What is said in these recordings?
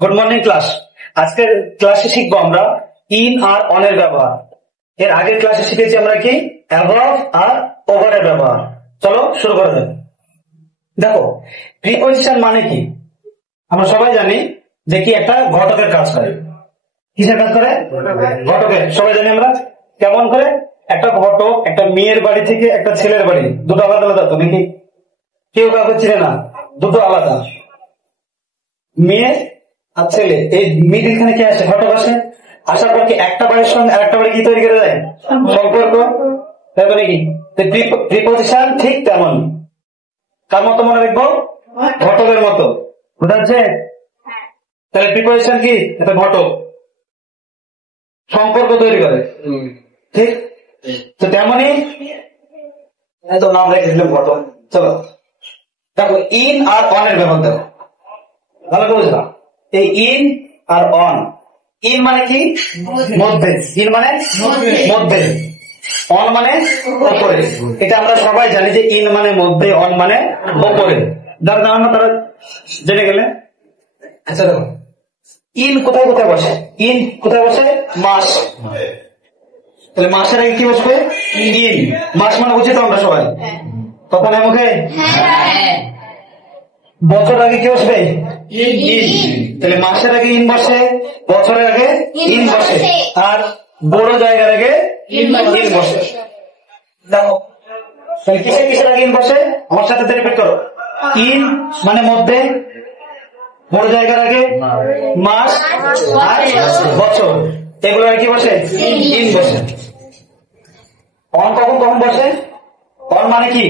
Good morning class. আজকের ক্লাসে শিখবো আমরা ইন আর অন এর ব্যবহার। এর আগের ক্লাসে শিখেছি আমরা কি অ্যাবভ আর ওভার এর ব্যবহার। চলো শুরু করা যাক। দেখো, প্রিপজিশন মানে কি আমরা সবাই জানি যে কি একটা ঘটকের কাজ করে। কিসের কাজ করে? ঘটকের। সবাই জানি আমরা। কেমন করে? একটা ঘটক একটা মেয়ের বাড়ি থেকে একটা ছেলের বাড়ি, দুটো আলাদা আলাদা তো নাকি? কেউ কাউকে চিনে না, দুটো আলাদা। মেয়ে আর ছেলে, এই মিডিল খানে কি আসে? ঘটক আসে। আসার পর কি একটা বাড়ির সঙ্গে আরেকটা বাড়ি কি তৈরি করে দেয়? সম্পর্ক। তাই তো নাকি? প্রিপজিশন ঠিক তেমন। কার মতো মনে রাখবো? ঘটকের মতো। বুঝা যাচ্ছে? তাহলে প্রিপজিশন কি? এটা ঘটক, সম্পর্ক তৈরি করে। ঠিক তো তেমনি তো নাম রেখেছিলাম ঘটক। চলো দেখো, ইন আর অন এর ব্যবহার দেখো ভালো করে বুঝলাম। এই ইন আর অন, ইন মানে কি? মধ্যে। ইন মানে মধ্যে, অন মানে ওপরে। এটা আমরা সবাই জানি যে ইন মানে মধ্যে, অন মানে ওপরে। যারা জানো না তারা জেনে গেলে। আচ্ছা দেখো, ইন কোথায় কোথায় বসে? ইন কোথায় বসে? মাস। তাহলে মাসের আগে কি বসবে? ইন। মাস মানে বুঝি তো আমরা সবাই, কথা নেই মুখে। বছর আগে কি বসবে? ইন। তাহলে মাসের আগে ইন বসে, বছরের আগে ইন বসে, আর বড় জায়গার আগে ইন বসে। দেখো তাহলে কিসের কিসের আগে ইন বসে? আমার সাথে রিপিট করো। ইন মানে মধ্যে, বড় জায়গার আগে মাস আর বছর, এগুলো আর কি বসে? ইন বসে। অন কখন কখন বসে? অন মানে কি?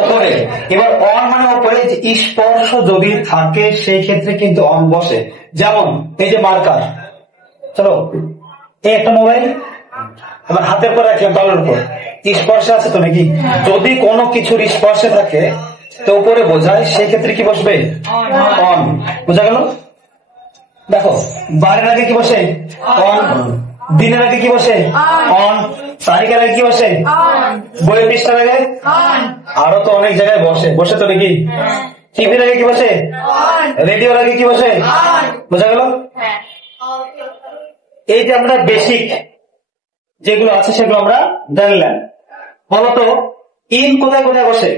ওপরে। এবার অন মানে ওপরে, স্পর্শ যদি থাকে সেই ক্ষেত্রে কিন্তু অন বসে। যেমন এই যে মার্কার, চলো এই একটা মোবাইল আমার হাতের পর রাখলাম, তলের উপর স্পর্শে আছে তো নাকি? যদি কোনো কিছুর স্পর্শে থাকে তো উপরে বোঝায়, সেই ক্ষেত্রে কি বসবে? অন। বোঝা গেল? দেখো, বারের আগে কি বসে? অন। দিনের আগে কি বসে? অন। তারিখের আগে কি বসে? বইয়ের পৃষ্ঠার আগে। আরো তো অনেক জায়গায় বসে, বসে তো নাকি? টিভির আগে কি বসে? রেডিওর আগে কি বসে? বোঝা গেল? এই যে আমরা বেসিক যেগুলো আছে সেগুলো আমরা জানলাম। বলতো ইন কোথায় কোথায় বসে?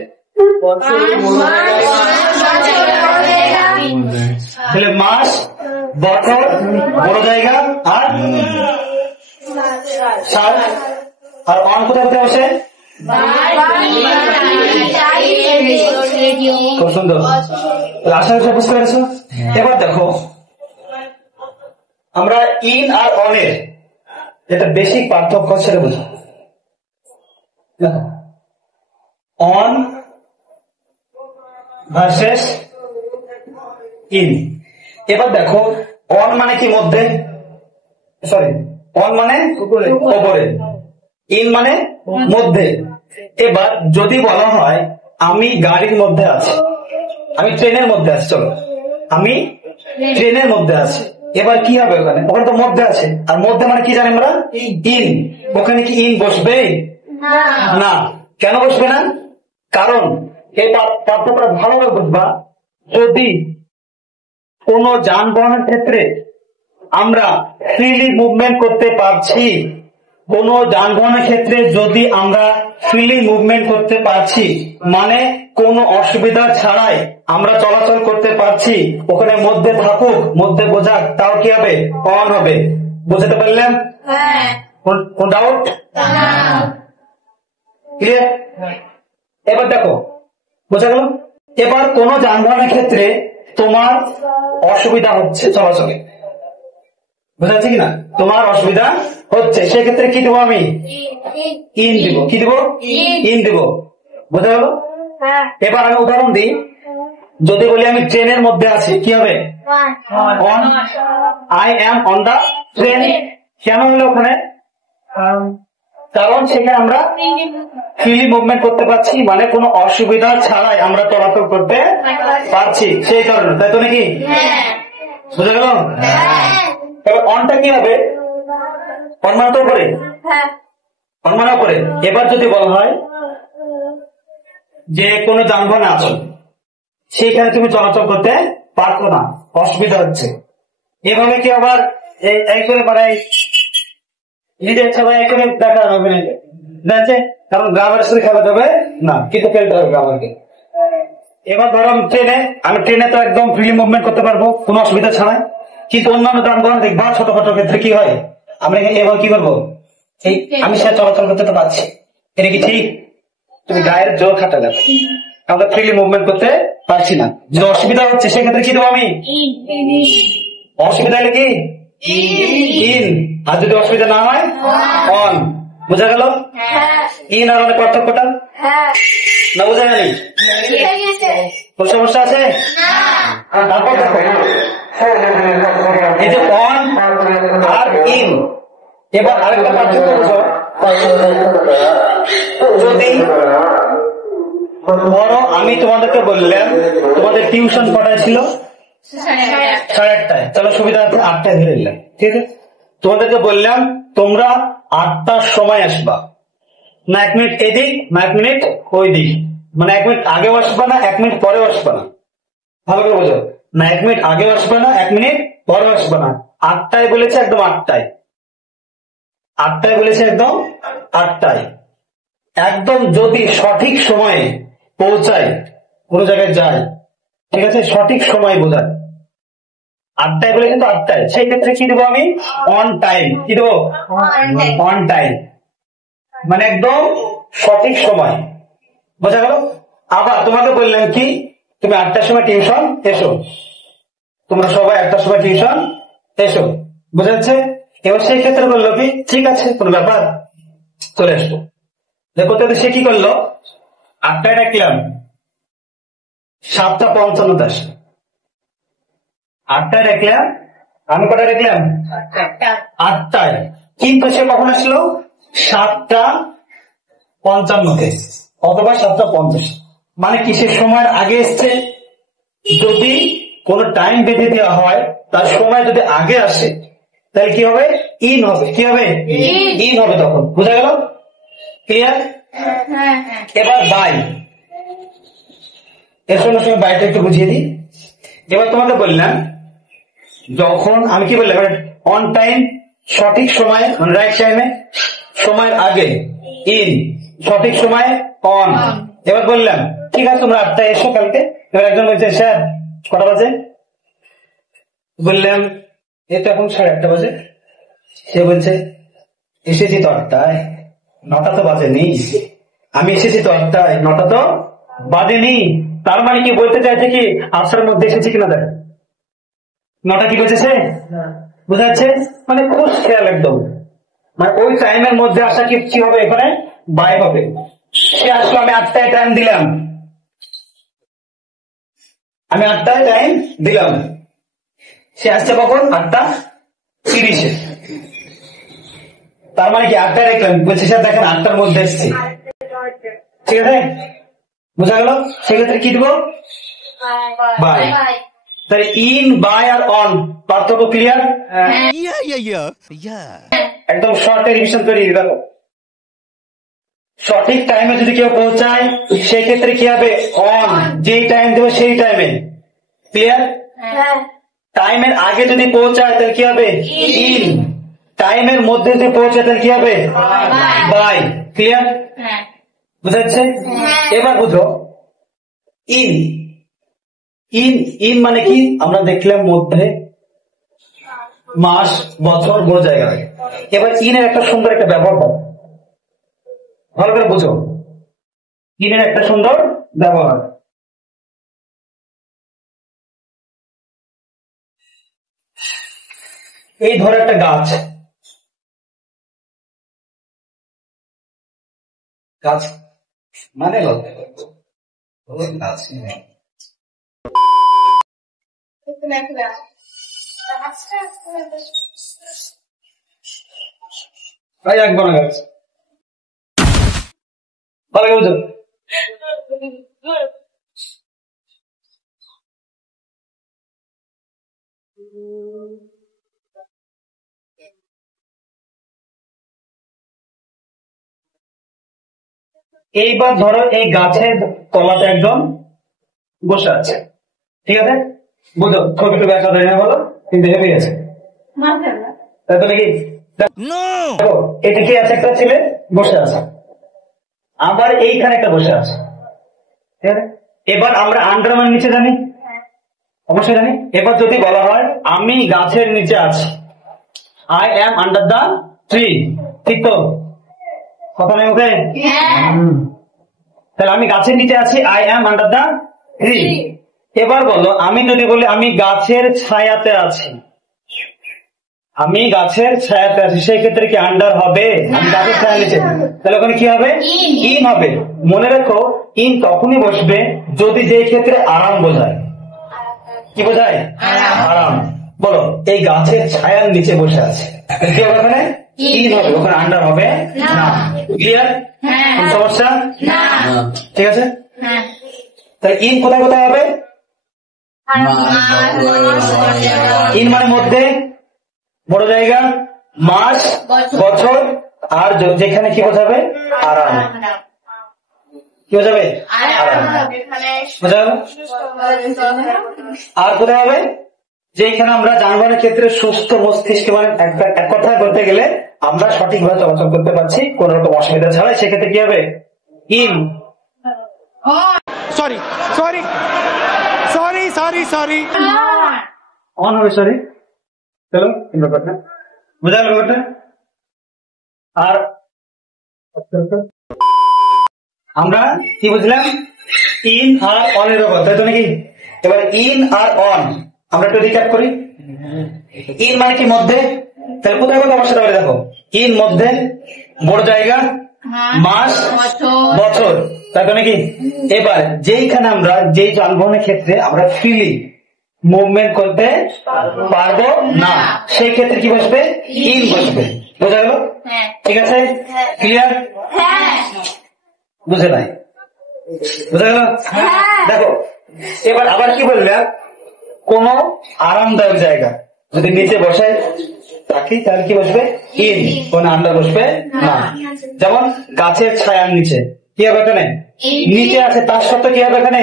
তাহলে মাস, বছর, বড় জায়গা আর সাল। আর অন কোথায় কোথায় বসে? খুব সুন্দর, আশা করি বুঝতে পেরেছো। এবার দেখো, আমরা ইন আর অনের যেটা বেসিক পার্থক্য সেটা বুঝো। দেখো, অন ভার্সেস ইন। এবার দেখো, অন মানে কি? মধ্যে। সরি, অন মানে ওপরে, ইন মানে মধ্যে। এবার যদি বলা হয় আমি গাড়ির মধ্যে আছি, আমি ট্রেনের মধ্যে আছি, চলো আমি ট্রেনের মধ্যে আছি, এবার কি হবে? ওখানে ওখানে তো মধ্যে আছে, আর মধ্যে মানে কি জানি আমরা? ইন। ওখানে কি ইন বসবে? না। কেন বসবে না? কারণ এই পার্থক্যটা ভালোভাবে বুঝবা। যদি কোন যানবাহনের ক্ষেত্রে আমরা ফ্রিলি মুভমেন্ট করতে পারছি, কোন যানবাহনের ক্ষেত্রে যদি আমরা ফ্রিলি মুভমেন্ট করতে পারছি মানে কোনো অসুবিধা ছাড়াই আমরা চলাচল করতে পারছি, ওখানে মধ্যে থাকুক মধ্যে বোঝাক, তাও কি হবে? অন হবে। বুঝতে পারলাম? কোন ডাউট? ক্লিয়ার? এবার দেখো, বোঝা গেল? এবার কোন যানবাহনের ক্ষেত্রে তোমার অসুবিধা হচ্ছে চলাচলে, বোঝা যাচ্ছে কিনা? তোমার অসুবিধা হচ্ছে, সেক্ষেত্রে কি দেবো? আমি ইন দিব। কি দিব? ইন দিব। বোঝা গেল? এবার আমি উদাহরণ দিই। যদি বলি আমি ট্রেনের মধ্যে আছি, কি হবে? On. I am on the train. কেন হলো ওখানে? কারণ সেখানে আমরা ফ্রিলি মুভমেন্ট করতে পারছি মানে কোনো অসুবিধা ছাড়াই আমরা চলাচল করতে পারছি, সেই কারণে। তাই তো নাকি? বুঝা গেল? এবার অনটা কি হবে? অন মানে তো উপরে, অন মানে উপরে। এবার যদি বলা হয় যে কোনো যানবাহনে আছো, সেখানে তুমি চলাচল করতে পারছো না, অসুবিধা হচ্ছে, এভাবে কি আবার এই করে বাড়াই নিজের ইচ্ছা ভাই এখানে দেখা হবে না, ঠিক আছে? কারণ গ্রামের স্কুলে খেলা যাবে না, কিন্তু খেলতে হবে গ্রামারকে। এবার ধরো আমি ট্রেনে তো একদম ফ্রিলি মুভমেন্ট করতে পারবো কোনো অসুবিধা ছাড়াই, কিন্তু অন্যান্য যানবাহন দেখবা ছোটখাটো ক্ষেত্রে কি হয়, আমরা এবার কি করবো, এই আমি সে চলাচল করতে তো পারছি, এটা কি ঠিক? তুমি গায়ের জোর খাটা যাবে, আমরা ফ্রিলি মুভমেন্ট করতে পারছি না। যদি অসুবিধা হচ্ছে সেক্ষেত্রে কি দেবো আমি? অসুবিধা হলে কি ইন, আর যদি অসুবিধা না হয় অন। বোঝা গেল ইন আর অনের পার্থক্যটা? না বোঝা গেলি? কোন সমস্যা আছে? তারপর দেখো এই যে অন আর ইন, এবার আরেকটা পার্থক্য বুঝো। যদি বড় আমি তোমাদেরকে বললাম তোমাদের টিউশন কটায় ছিল? 8:30। তাহলে সুবিধা আছে 8টায় ধরে নিলাম, ঠিক আছে? তোমাদেরকে বললাম তোমরা 8টার সময় আসবা, না 1 মিনিট এদিক না 1 মিনিট ওই দিক, মানে 1 মিনিট আগেও আসবা না 1 মিনিট পরেও আসবা না, ভালো করে বোঝো, না 1 মিনিট আগেও আসবা না 1 মিনিট পরেও আসবা না। 8টায় বলেছে একদম 8টায়, 8টায় বলেছে একদম 8টায়। একদম যদি সঠিক সময়ে পৌঁছায় কোন জায়গায় যায়, ঠিক আছে, সঠিক সময় বোঝায় 8টায় বলে কিন্তু 8টায়, সেই ক্ষেত্রে কি দেবো আমি? On time. কি দেবো? অন টাইম, মানে একদম সঠিক সময়। বোঝা গেল? আবার তোমাকে বললাম কি তুমি 8টার সময় টিউশন এসো, তোমরা সবাই 8টার সময় টিউশন এসো, বোঝা যাচ্ছে? এবার সেই ক্ষেত্রে বললো কি ঠিক আছে কোন ব্যাপার, চলে আসবো। দেখো সে কি করলো, 8টায় ডাকলাম 7:55 আসে, 8টায় ডাকলাম, আমি কটায় ডাকলাম? 8টায়, কিন্তু সে কখন আসলো? 7:55 অথবা 7:50, মানে কিসের সময়ের আগে এসছে। যদি কোন টাইম বেঁধে দেওয়া হয় তার সময় যদি আগে আসে তাহলে কি হবে? ইন হবে। কি হবে? ইন হবে তখন। বুঝা গেল? ক্লিয়ার? এবার বাই, এর সঙ্গে সঙ্গে বাইটা একটু বুঝিয়ে দিই। এবার তোমাকে বললাম যখন আমি কি বললাম অন টাইম, সঠিক সময় মানে রাইট টাইমে, সময়ের আগে ইন, সঠিক সময় অন। এবার বললাম ঠিক আছে তোমরা 8টায় এসো কালকে। এবার একজন বলছে স্যার কটা বাজে? বললাম এই তো এখন 8:30 বাজে। সে বলছে এসেছি তো 8টায়, 9টা তো বাজেনি। আমি এসেছি তো 8টায়, 9টা তো বাজেনি। তার মানে কি বলতে চাইছে কি 8টার মধ্যে এসেছি কিনা দেখ, 9টা কি বেজেছে, বুঝা যাচ্ছে? মানে খুব খেয়াল একদম, মানে ওই টাইমের মধ্যে আসা কি হবে এখানে বাই হবে। সে আসলো, আমি 8টায় টাইম দিলাম, আমি 8টায় টাইম দিলাম, সে আসছে কখন? 8:30। তার মানে কি 8টায় দেখলাম, বলছে স্যার দেখেন 8টার মধ্যে এসছে, ঠিক আছে? বোঝা গেল? সেক্ষেত্রে কি দেবো? বাই। তাহলে ইন, বাই আর অন পার্থক্য ক্লিয়ার? একদম শর্টে রিভিশন করে দিলাম। সঠিক টাইমে যদি কেউ পৌঁছায় সেই ক্ষেত্রে কি হবে? অন, যেই টাইম দেবো সেই টাইমে। ক্লিয়ার? টাইমের আগে যদি পৌঁছায় তাহলে কি হবে? ইন। টাইমের মধ্যে যদি পৌঁছায় তাহলে কি হবে? বাই। ক্লিয়ার? বুঝা যাচ্ছে? এবার বুঝো ইন, ইন, ইন মানে কি আমরা দেখলাম মধ্যে, মাস, বছর, বড় জায়গা। এবার ইনের একটা সুন্দর একটা ব্যবহার হয়, ভালো করে বুঝো ইনের একটা সুন্দর ব্যবহার। এই ধরো একটা গাছ, গাছ মানে গাছ একবার গাছ, ভালো করে বুঝো। এইবার ধরো এই গাছের তলাতে একজন বসে আছে, ঠিক আছে? বুঝো ছবিটা ব্যাখ্যা দেয় না, বলো কিন্তু হেভি আছে তাহলে কি দেখো এটা কি আছে, একটা ছেলে বসে আছে, আবার এইখানে একটা বসে আছে, ঠিক আছে? এবার আমরা আন্ডার মানে নিচে জানি, অবশ্যই জানি। এবার যদি বলা হয় আমি গাছের নিচে আছি, I am under the tree, ঠিক তো? কথা নেই ওকে? তাহলে আমি গাছের নিচে আছি, I am under the tree. এবার বলো আমি যদি বলি আমি গাছের ছায়াতে আছি, আমি গাছের ছায়াতে আছি, সেই ক্ষেত্রে কি আন্ডার হবে? আমি গাছের ছায়া নিচে, তাহলে ওখানে কি হবে? ইন হবে। মনে রাখো ইন তখনই বসবে যদি যে ক্ষেত্রে আরাম বোঝায়। কি বোঝায়? আরাম। বলো এই গাছের ছায়ার নিচে বসে আছে, কি হবে ওখানে? ইন হবে, ওখানে আন্ডার হবে না। ক্লিয়ার? কোন সমস্যা? ঠিক আছে। তাহলে ইন কোথায় কোথায় হবে? ইন মানে মধ্যে, বড় জায়গা, মাস, বছর, আর যেখানে কি বোঝাবে? আরাম। কি বোঝাবে? আরাম। বোঝা গেল? আর কোথায় হবে? যেখানে আমরা যানবাহনের ক্ষেত্রে সুস্থ মস্তিষ্কে, মানে এক কথায় বলতে গেলে আমরা সঠিকভাবে চলাচল করতে পারছি কোন রকম অসুবিধা ছাড়াই, সেক্ষেত্রে কি হবে? In. Sorry sorry sorry sorry sorry on হবে, সরি। চলো ব্যাপারটা বোঝা গেল ব্যাপারটা। আর আমরা কি বুঝলাম? ইন আর অন এর ব্যাপার, তাই তো নাকি? এবার ইন আর অন আমরা একটু রিক্যাপ করি। ইন মানে কি মধ্যে, তাহলে কোথায় কোথায় বসাতে পারে? দেখো ইন মধ্যে, বড় জায়গা, মাস, বছর, তাই তো নাকি? এবার যেইখানে আমরা যেই যানবাহনের ক্ষেত্রে আমরা ফ্রিলি মুভমেন্ট করতে পারবো না, সেই ক্ষেত্রে কি বসবে? ইন বসবে। বোঝা গেল? ঠিক আছে, ক্লিয়ার? বুঝে নাই? বুঝা গেল? দেখো এবার আবার কি বলবে, কোন আরামদায়ক জায়গা যদি নিচে বসে থাকি তাহলে কি বসবে? ইন, কোন আন্ডার বসবে না। যেমন গাছের ছায়ার নিচে কি হবে? এখানে নিচে আছে, তার সত্ত্বেও কি হবে? এখানে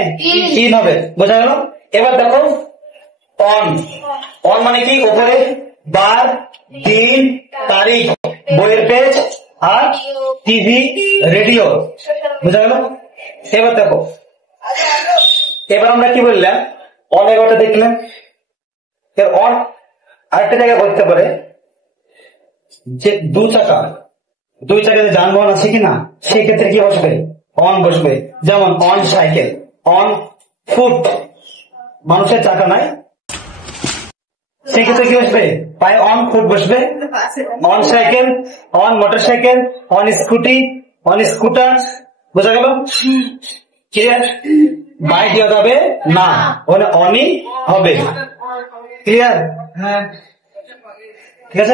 ইন হবে। বোঝা গেল? এবার দেখো অন, অন মানে কি? উপরে বার, দিন, তারিখ, বইয়ের পেজ, আর টিভি, রেডিও। বোঝা গেল? এবার দেখো, এবার আমরা কি বললাম? অন এবারটা দেখলাম। অন আরেকটা জায়গায় বলতে পারে যে দুই চাকাতে যানবাহন আছে কিনা, সেই ক্ষেত্রে কি বসবে? অন বসবে। যেমন অন সাইকেল, অন ফুট, মানুষের চাকা নাই, সেই ক্ষেত্রে কি বসবে? পায়ে অন ফুট বসবে। On cycle, on motor cycle, on scooty, on scooter. বোঝা গেল? ক্লিয়ার? বাইক দেওয়া যাবে না, ওখানে অনই হবে। ক্লিয়ার? ঠিক আছে।